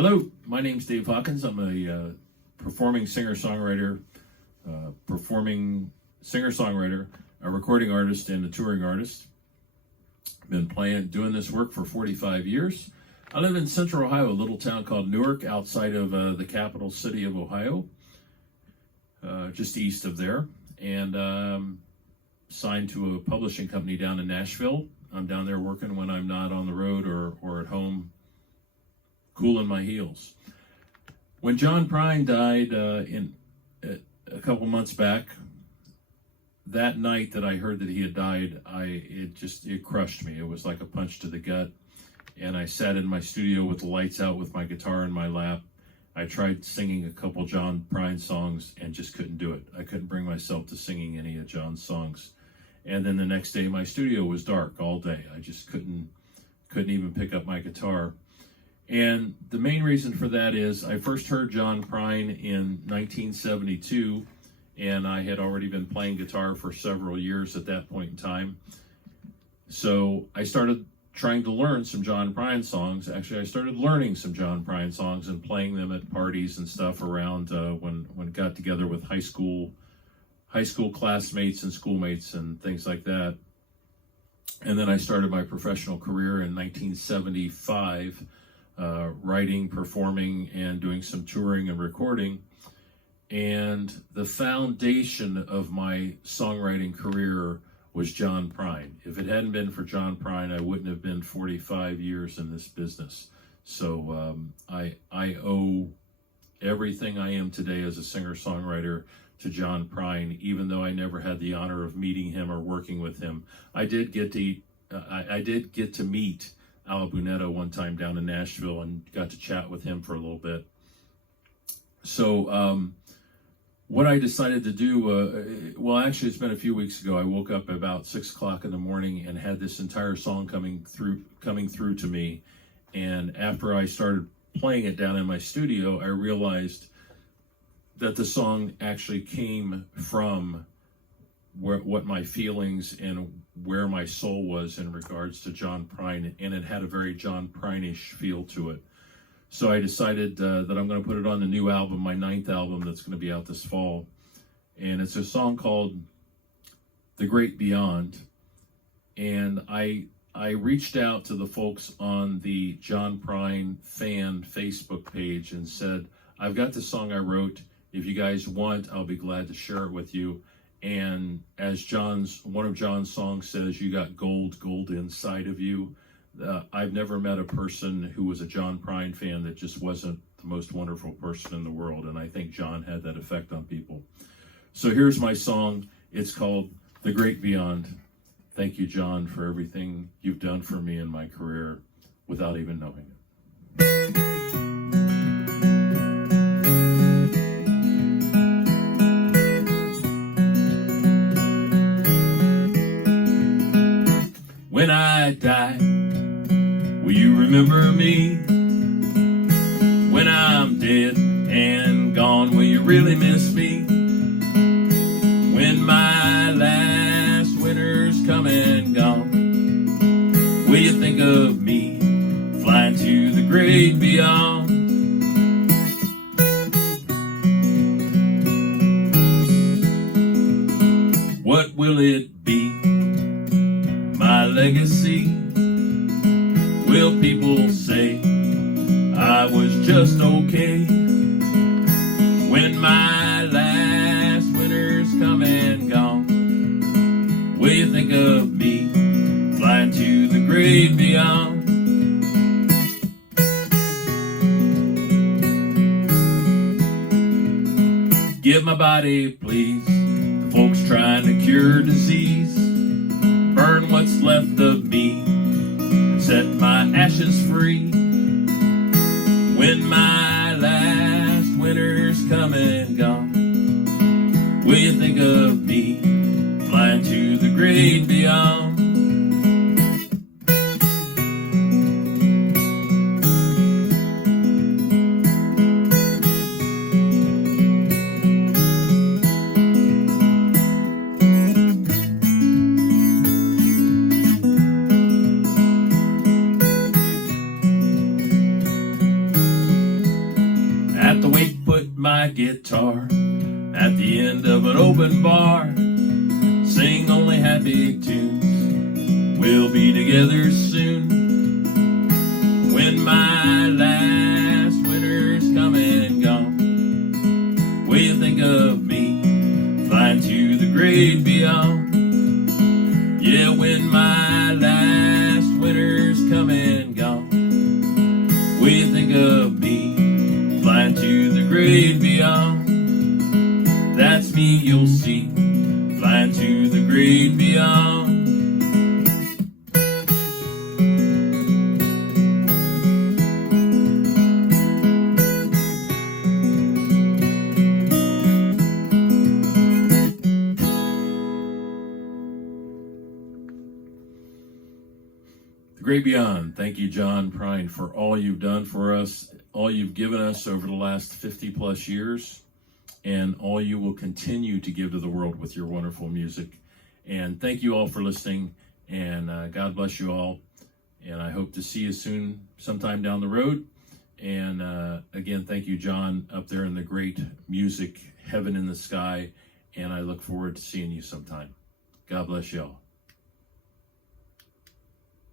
Hello, my name's Dave Hawkins. I'm a performing singer-songwriter, a recording artist, and a touring artist. Been doing this work for 45 years. I live in Central Ohio, a little town called Newark, outside of the capital city of Ohio, just east of there, and signed to a publishing company down in Nashville. I'm down there working when I'm not on the road or at home, cooling my heels. When John Prine died a couple months back, that night that I heard that he had died, it crushed me. It was like a punch to the gut. And I sat in my studio with the lights out with my guitar in my lap. I tried singing a couple John Prine songs and just couldn't do it. I couldn't bring myself to singing any of John's songs. And then the next day, my studio was dark all day. I just couldn't even pick up my guitar. And the main reason for that is I first heard John Prine in 1972, and I had already been playing guitar for several years at that point in time. So I started trying to learn some John Prine songs. Actually, I started learning some John Prine songs and playing them at parties and stuff around when I got together with high school classmates and schoolmates and things like that. And then I started my professional career in 1975, writing, performing, and doing some touring and recording. And the foundation of my songwriting career was John Prine. If it hadn't been for John Prine, I wouldn't have been 45 years in this business. So I owe everything I am today as a singer-songwriter to John Prine, even though I never had the honor of meeting him or working with him. I did get to meet Al Bunetto one time down in Nashville and got to chat with him for a little bit. So what I decided to do, well, actually, it's been a few weeks ago. I woke up about 6 o'clock in the morning and had this entire song coming through to me. And after I started playing it down in my studio, I realized that the song actually came from what my feelings and where my soul was in regards to John Prine, and it had a very John Prine-ish feel to it. So I decided that I'm going to put it on the new album, my 9th album that's going to be out this fall. And it's a song called The Great Beyond. And I reached out to the folks on the John Prine fan Facebook page and said, I've got the song I wrote. If you guys want, I'll be glad to share it with you. And as one of John's songs says, you got gold inside of you. I've never met a person who was a John Prine fan that just wasn't the most wonderful person in the world. And I think John had that effect on people. So here's my song. It's called The Great Beyond. Thank you, John, for everything you've done for me in my career without even knowing it. When I die, will you remember me? When I'm dead and gone, will you really miss me? When my last winter's come and gone, will you think of me flying to the great beyond? What will it be? My legacy? Will people say I was just okay? When my last winter's come and gone, will you think of me flying to the great beyond? Give my body, please, the folks trying to cure disease. Burn what's left of me and set my ashes free. When my last winter's come and gone, will you think of me flying to the great beyond? put my guitar at the end of an open bar, sing only happy tunes. We'll be together soon. When my last winter's come and gone, will you think of me flying to the great beyond? Yeah, when my last winter's come and gone, will you think of me flying to the great beyond? That's me you'll see, flying to the great beyond. The great beyond. Thank you, John Prine, for all you've done for us, all you've given us over the last 50 plus years, and all you will continue to give to the world with your wonderful music. And thank you all for listening, and God bless you all. And I hope to see you soon, sometime down the road. And again, thank you, John, up there in the great music heaven in the sky. And I look forward to seeing you sometime. God bless you all.